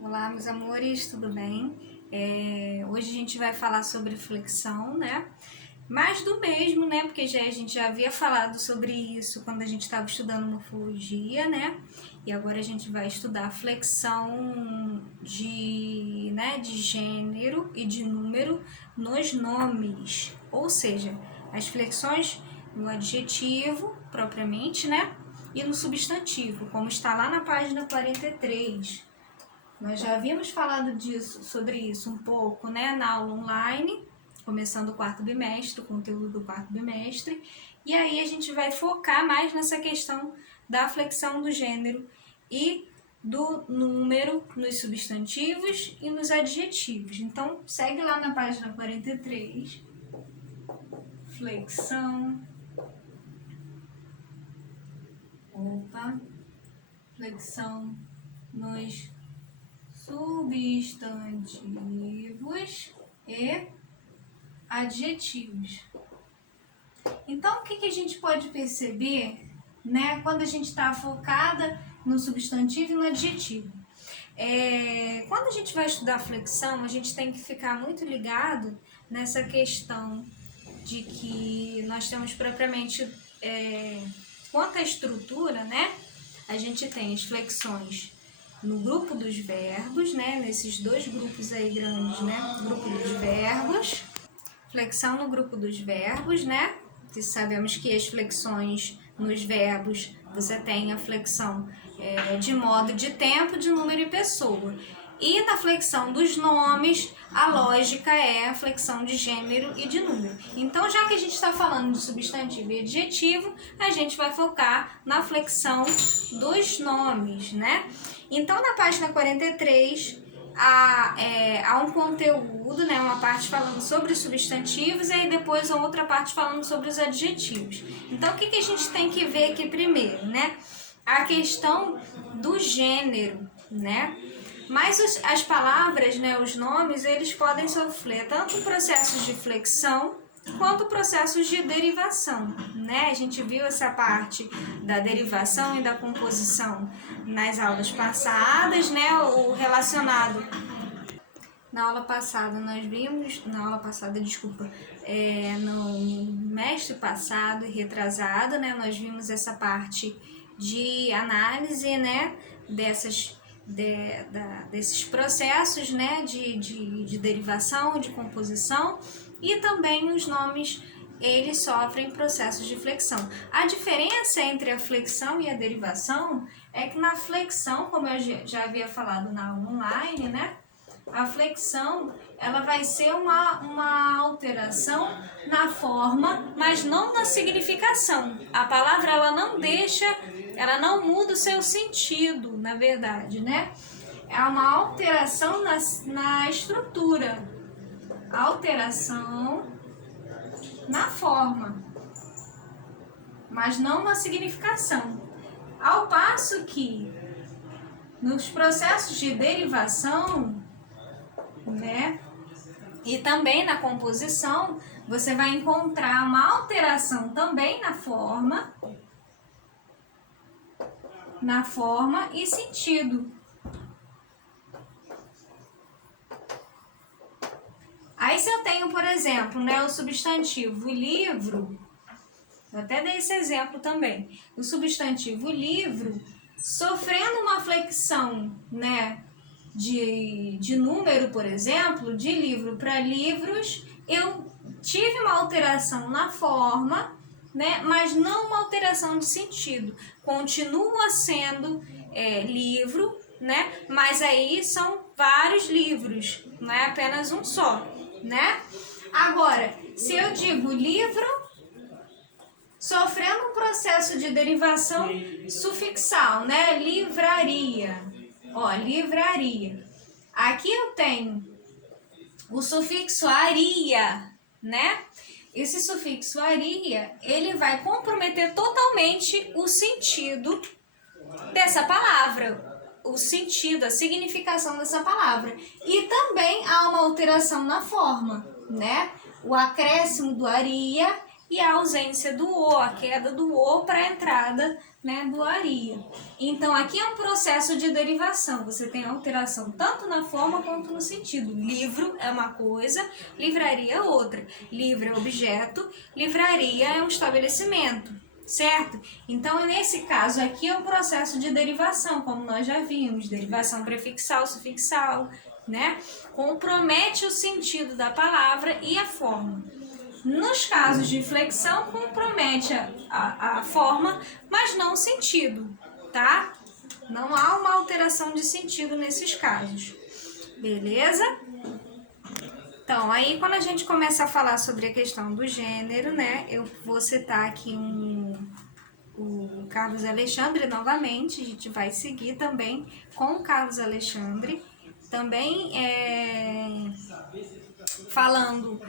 Olá, meus amores, tudo bem? Hoje a gente vai falar sobre flexão, né? Mais do mesmo, né? Porque a gente já havia falado sobre isso quando a gente estava estudando morfologia, né? E agora a gente vai estudar flexão de gênero e de número nos nomes, ou seja, as flexões no adjetivo propriamente, né? E no substantivo, como está lá na página 43. Nós já havíamos falado sobre isso um pouco, né, na aula online, começando o quarto bimestre, o conteúdo do quarto bimestre, e aí a gente vai focar mais nessa questão da flexão do gênero e do número nos substantivos e nos adjetivos. Então, segue lá na página 43, flexão, flexão nos substantivos e adjetivos. Então, o que a gente pode perceber, né, quando a gente está focada no substantivo e no adjetivo? Quando a gente vai estudar flexão, a gente tem que ficar muito ligado nessa questão de que nós temos propriamente, quanto à estrutura, né, a gente tem as flexões no grupo dos verbos, né? Nesses dois grupos aí grandes, né? Grupo dos verbos, flexão no grupo dos verbos, né? Que sabemos que as flexões nos verbos, você tem a flexão de modo, de tempo, de número e pessoa. E na flexão dos nomes, a lógica é a flexão de gênero e de número. Então, já que a gente está falando de substantivo e adjetivo, a gente vai focar na flexão dos nomes, né? Então, na página 43, há um conteúdo, né, uma parte falando sobre os substantivos e aí depois a outra parte falando sobre os adjetivos. Então, o que a gente tem que ver aqui primeiro, né? A questão do gênero, né? Mas as palavras, né, os nomes, eles podem sofrer tanto processos de flexão quanto processos de derivação, né? A gente viu essa parte da derivação e da composição nas aulas passadas, né? O relacionado. Na aula passada nós vimos, no mestre passado e retrasado, né? Nós vimos essa parte de análise, né? Desses processos, né, de derivação, de composição, e também os nomes, eles sofrem processos de flexão. A diferença entre a flexão e a derivação é que na flexão, como eu já havia falado na aula online, né, a flexão, ela vai ser uma alteração na forma, mas não na significação. A palavra, ela não muda o seu sentido, na verdade, né? É uma alteração na estrutura, alteração na forma, mas não na significação. Ao passo que nos processos de derivação, né, e também na composição, você vai encontrar uma alteração também na forma e sentido. Aí se eu tenho, por exemplo, né, o substantivo livro, eu até dei esse exemplo também, o substantivo livro sofrendo uma flexão, né, de número, por exemplo, de livro para livros, eu tive uma alteração na forma, né, mas não uma alteração de sentido. Continua sendo livro, né, mas aí são vários livros, não é apenas um só, né? Agora, se eu digo livro, sofrendo um processo de derivação sufixal, né, livraria. Ó, livraria. Aqui eu tenho o sufixo aria, né? Esse sufixo aria, ele vai comprometer totalmente o sentido dessa palavra, o sentido, a significação dessa palavra. E também há uma alteração na forma, né? O acréscimo do aria e a ausência do O, a queda do O para a entrada, né, do aria. Então, aqui é um processo de derivação, você tem alteração tanto na forma quanto no sentido. Livro é uma coisa, livraria é outra. Livro é objeto, livraria é um estabelecimento, certo? Então, nesse caso aqui é um processo de derivação, como nós já vimos, derivação prefixal, sufixal, né? Compromete o sentido da palavra e a forma. Nos casos de flexão, compromete a forma, mas não o sentido, tá? Não há uma alteração de sentido nesses casos, beleza? Então, aí quando a gente começa a falar sobre a questão do gênero, né, eu vou citar aqui o Carlos Alexandre novamente, a gente vai seguir também com o Carlos Alexandre, também falando,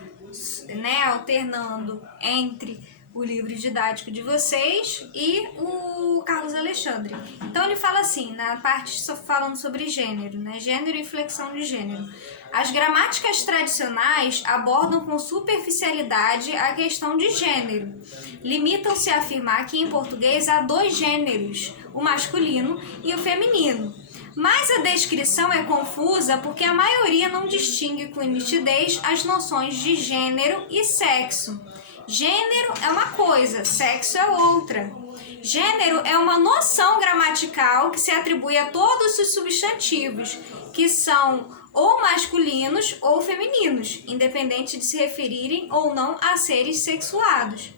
né, alternando entre o livro didático de vocês e o Carlos Alexandre. Então ele fala assim, na parte falando sobre gênero, né, gênero e flexão de gênero. As gramáticas tradicionais abordam com superficialidade a questão de gênero. Limitam-se a afirmar que em português há dois gêneros, o masculino e o feminino. Mas a descrição é confusa porque a maioria não distingue com nitidez as noções de gênero e sexo. Gênero é uma coisa, sexo é outra. Gênero é uma noção gramatical que se atribui a todos os substantivos, que são ou masculinos ou femininos, independente de se referirem ou não a seres sexuados.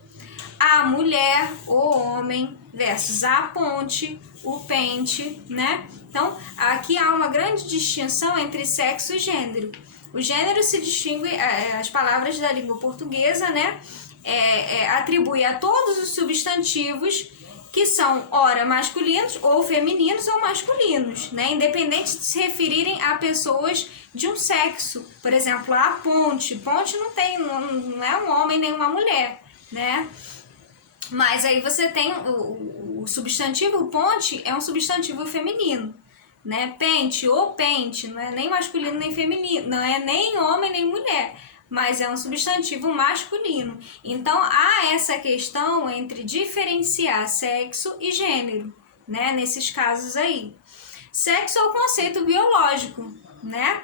A mulher, o homem, versus a ponte, o pente, né? Então, aqui há uma grande distinção entre sexo e gênero. O gênero se distingue, as palavras da língua portuguesa, né? Atribui a todos os substantivos que são, ora, masculinos ou femininos ou masculinos, né? Independente de se referirem a pessoas de um sexo. Por exemplo, a ponte. Ponte não é um homem nem uma mulher, né? Mas aí você tem o substantivo ponte é um substantivo feminino, né? Pente ou pente, não é nem masculino nem feminino, não é nem homem nem mulher, mas é um substantivo masculino. Então há essa questão entre diferenciar sexo e gênero, né? Nesses casos aí. Sexo é o conceito biológico, né?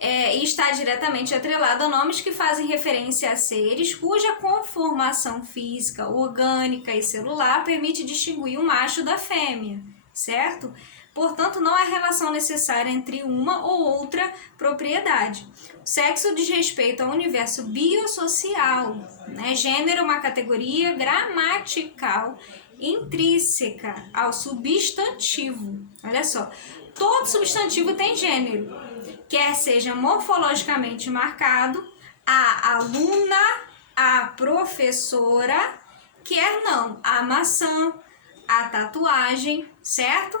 E está diretamente atrelado a nomes que fazem referência a seres cuja conformação física, orgânica e celular permite distinguir o macho da fêmea, certo? Portanto, não há relação necessária entre uma ou outra propriedade. O sexo diz respeito ao universo biosocial, né? Gênero é uma categoria gramatical intrínseca ao substantivo. Olha só, todo substantivo tem gênero, quer seja morfologicamente marcado, a aluna, a professora, quer não, a maçã, a tatuagem, certo?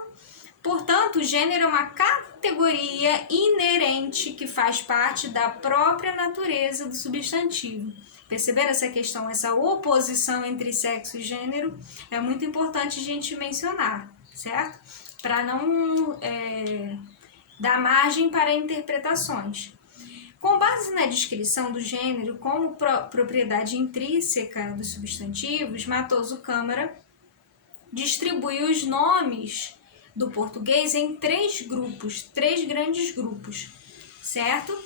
Portanto, o gênero é uma categoria inerente que faz parte da própria natureza do substantivo. Perceberam essa questão, essa oposição entre sexo e gênero? É muito importante a gente mencionar, certo? Para não dar margem para interpretações. Com base na descrição do gênero como propriedade intrínseca dos substantivos, Matoso Câmara distribui os nomes do português em três grandes grupos, certo?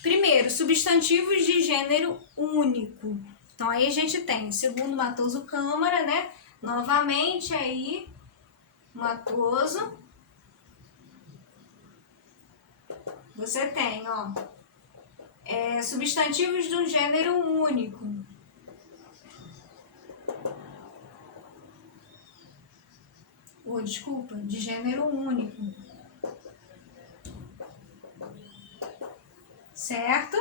Primeiro, substantivos de gênero único. Então, aí a gente tem, segundo Matoso Câmara, né? Novamente aí, Matoso. Você tem, ó, substantivos de um gênero único. De gênero único. Certo?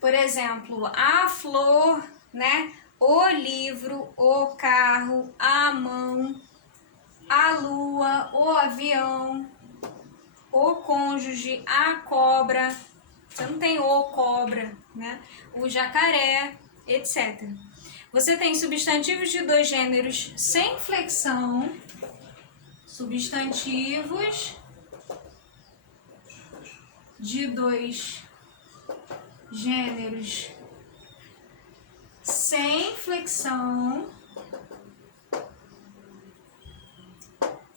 Por exemplo, a flor, né? O livro, o carro, a mão, a lua, o avião, o cônjuge, a cobra. Você não tem o cobra, né? O jacaré, etc. Você tem substantivos de dois gêneros sem flexão, substantivos de dois gêneros sem flexão,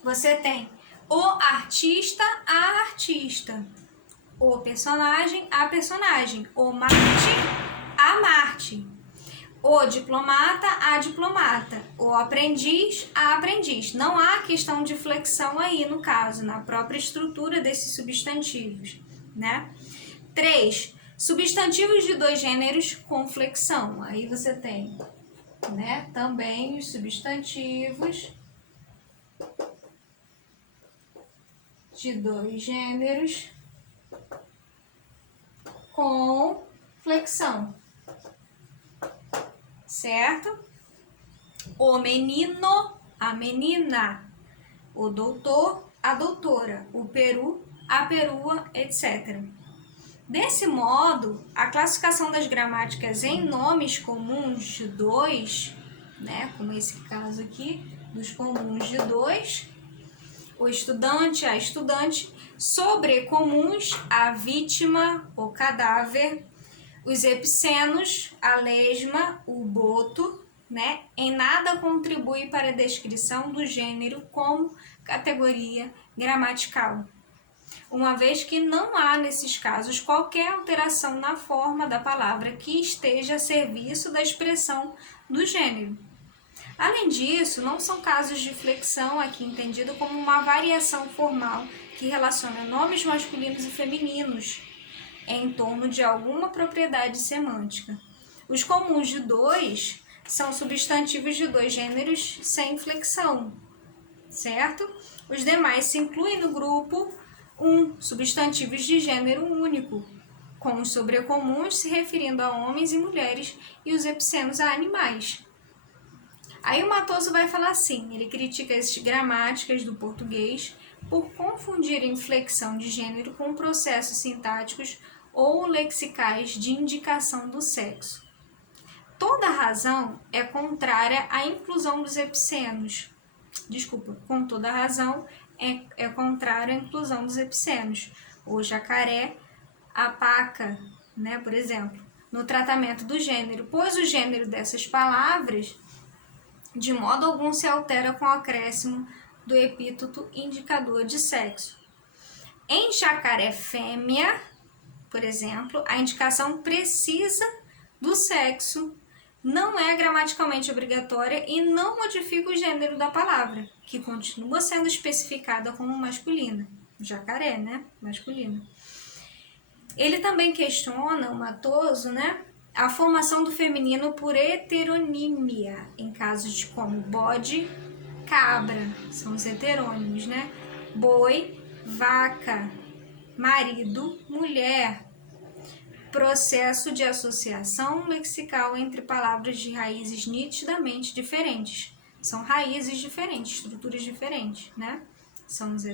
você tem o artista, a artista, o personagem, a personagem, o Marte, a Marte, o diplomata, a diplomata, o aprendiz, a aprendiz. Não há questão de flexão aí, no caso, na própria estrutura desses substantivos, né? 3. Substantivos de dois gêneros com flexão. Aí você tem, né, também os substantivos de dois gêneros com flexão, certo? O menino, a menina, o doutor, a doutora, o peru, a perua, etc. Desse modo, a classificação das gramáticas em nomes comuns de dois, né, como esse caso aqui, dos comuns de dois, o estudante, a estudante, sobrecomuns, a vítima, o cadáver, os epicenos, a lesma, o boto, né, em nada contribui para a descrição do gênero como categoria gramatical, uma vez que não há, nesses casos, qualquer alteração na forma da palavra que esteja a serviço da expressão do gênero. Além disso, não são casos de flexão aqui entendido como uma variação formal que relaciona nomes masculinos e femininos em torno de alguma propriedade semântica. Os comuns de dois são substantivos de dois gêneros sem flexão, certo? Os demais se incluem no grupo 1, substantivos de gênero único, com os sobrecomuns se referindo a homens e mulheres e os epicenos a animais. Aí o Matoso vai falar assim, ele critica as gramáticas do português por confundirem flexão de gênero com processos sintáticos ou lexicais de indicação do sexo. Toda razão é contrária à inclusão dos epicenos. Com toda razão é contrária à inclusão dos epicenos. O jacaré, a paca, né, por exemplo, no tratamento do gênero, pois o gênero dessas palavras de modo algum se altera com o acréscimo do epíteto indicador de sexo. Em jacaré fêmea, por exemplo, a indicação precisa do sexo não é gramaticalmente obrigatória e não modifica o gênero da palavra, que continua sendo especificada como masculina. Jacaré, né? Masculina. Ele também questiona, o Matoso, né, a formação do feminino por heteronímia, em casos de como bode, cabra, são os heterônimos, né? Boi, vaca, marido, mulher. Processo de associação lexical entre palavras de raízes nitidamente diferentes. São raízes diferentes, estruturas diferentes, né? São os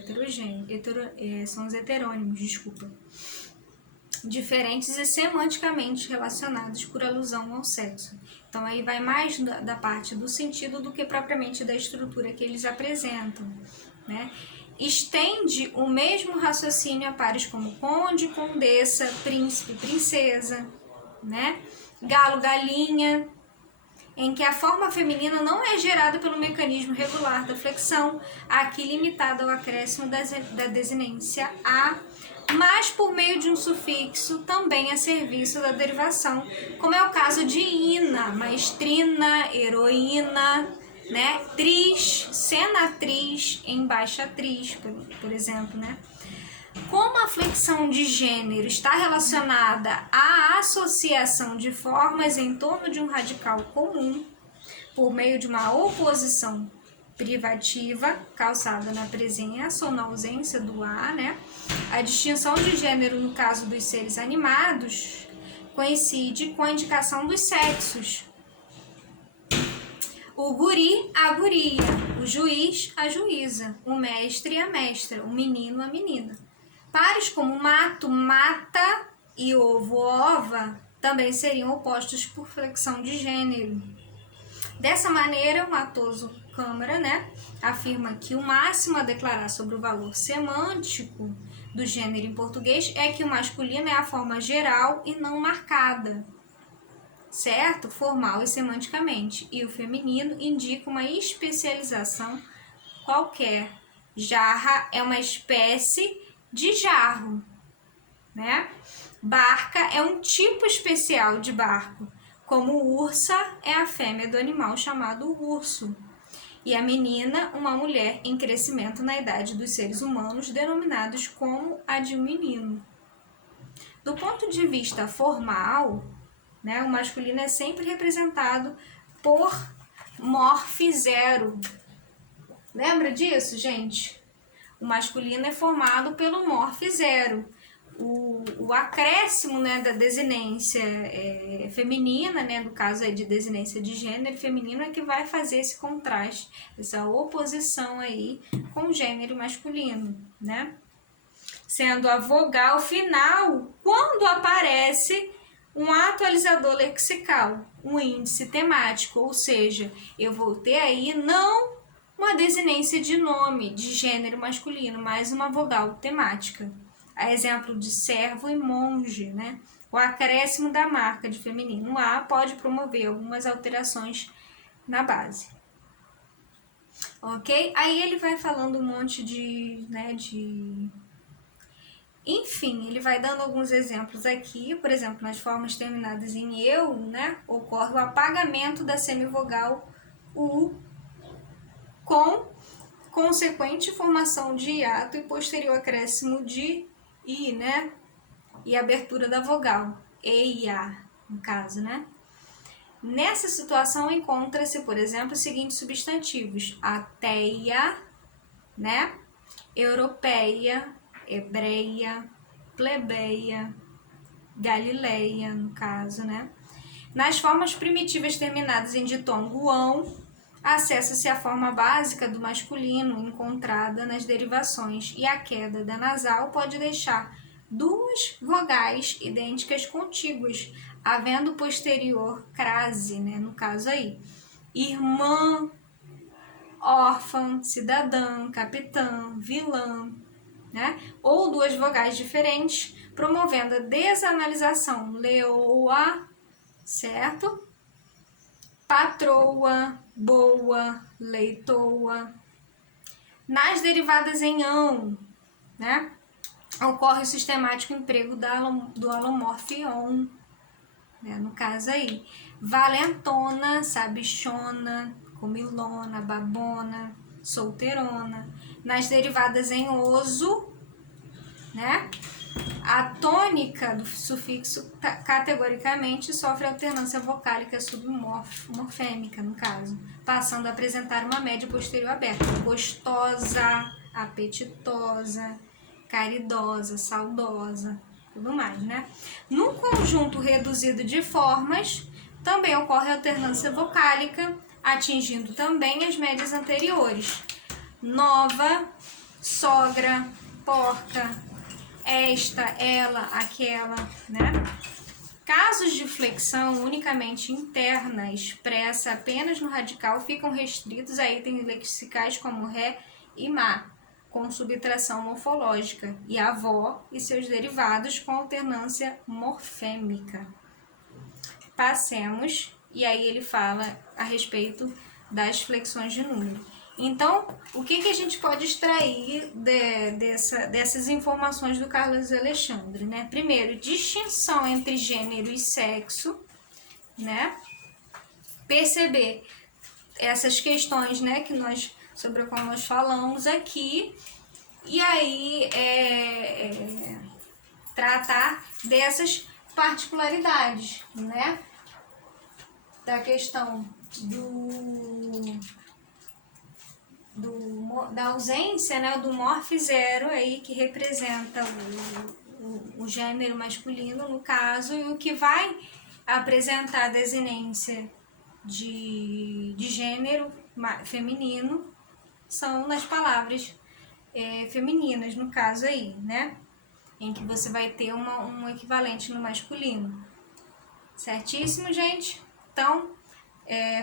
heterônimos, desculpa. Diferentes e semanticamente relacionados por alusão ao sexo. Então aí vai mais da parte do sentido do que propriamente da estrutura que eles apresentam, né? Estende o mesmo raciocínio a pares como conde, condessa, príncipe, princesa, né? Galo, galinha, em que a forma feminina não é gerada pelo mecanismo regular da flexão, aqui limitada ao acréscimo da desinência a, mas por meio de um sufixo também a serviço da derivação, como é o caso de ina, maestrina, heroína, né? Tris, senatriz, embaixatriz, por exemplo, né? Como a flexão de gênero está relacionada à associação de formas em torno de um radical comum, por meio de uma oposição privativa, calçada na presença ou na ausência do a, né? A distinção de gênero no caso dos seres animados coincide com a indicação dos sexos. O guri, a guria, o juiz, a juíza, o mestre, a mestra, o menino, a menina. Pares como mato, mata e ovo, ova, também seriam opostos por flexão de gênero. Dessa maneira, o Matoso Câmara, né, afirma que o máximo a declarar sobre o valor semântico do gênero em português é que o masculino é a forma geral e não marcada. certo? Formal e semanticamente. E o feminino indica uma especialização qualquer. Jarra é uma espécie de jarro, né? Barca é um tipo especial de barco, como ursa é a fêmea do animal chamado urso. E a menina, uma mulher em crescimento na idade dos seres humanos, denominados como a de um menino. Do ponto de vista formal, né, o masculino é sempre representado por morfe zero. Lembra disso, gente? O masculino é formado pelo morfe zero. O acréscimo, né, da desinência feminina, né, no caso aí de desinência de gênero feminino, é que vai fazer esse contraste, essa oposição aí com o gênero masculino, né? Sendo a vogal final quando aparece um atualizador lexical, um índice temático, ou seja, eu vou ter aí não uma desinência de nome de gênero masculino, mas uma vogal temática. A exemplo de servo e monge, né? O acréscimo da marca de feminino A pode promover algumas alterações na base. Ok? Aí ele vai falando um monte Enfim, ele vai dando alguns exemplos aqui. Por exemplo, nas formas terminadas em eu, né? Ocorre o apagamento da semivogal U com consequente formação de hiato e posterior acréscimo de I, né? E abertura da vogal, E e A, no caso, né? Nessa situação encontra-se, por exemplo, os seguintes substantivos: ateia, né? Europeia, hebreia, plebeia, galileia, no caso, né? Nas formas primitivas terminadas em ditongo ão, acessa-se a forma básica do masculino encontrada nas derivações e a queda da nasal pode deixar duas vogais idênticas contíguas, havendo posterior crase, né, no caso aí. Irmã, órfã, cidadã, capitã, vilã, né? Ou duas vogais diferentes, promovendo a desanalisação. Leoa, certo? Patroa, boa, leitoa. Nas derivadas em ão, né? Ocorre o sistemático emprego do alomorfe on, né? No caso aí. Valentona, sabichona, comilona, babona, solteirona. Nas derivadas em oso, né? A tônica do sufixo categoricamente sofre alternância vocálica submorfêmica, no caso, passando a apresentar uma média posterior aberta. Gostosa, apetitosa, caridosa, saudosa, tudo mais, né? Num conjunto reduzido de formas, também ocorre alternância vocálica, atingindo também as médias anteriores. Nova, sogra, porca, esta, ela, aquela, né? Casos de flexão unicamente interna, expressa apenas no radical, ficam restritos a itens lexicais como ré e má, com subtração morfológica, e avó e seus derivados com alternância morfêmica. Passemos, e aí ele fala a respeito das flexões de número. Então, o que a gente pode extrair dessas informações do Carlos Alexandre, né? Primeiro, distinção entre gênero e sexo, né? Perceber essas questões, né, sobre as quais nós falamos aqui, e aí tratar dessas particularidades, né? Da questão da ausência, né, do morfe zero aí, que representa o gênero masculino, no caso, e o que vai apresentar a desinência de gênero feminino são nas palavras femininas, no caso aí, né, em que você vai ter um equivalente no masculino. Certíssimo, gente? Então,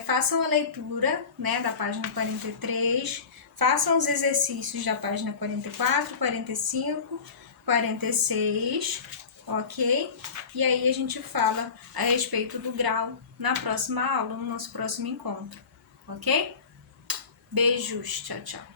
façam a leitura, né, da página 43, façam os exercícios da página 44, 45, 46 ok? E aí a gente fala a respeito do grau na próxima aula, no nosso próximo encontro, ok? Beijos, tchau, tchau.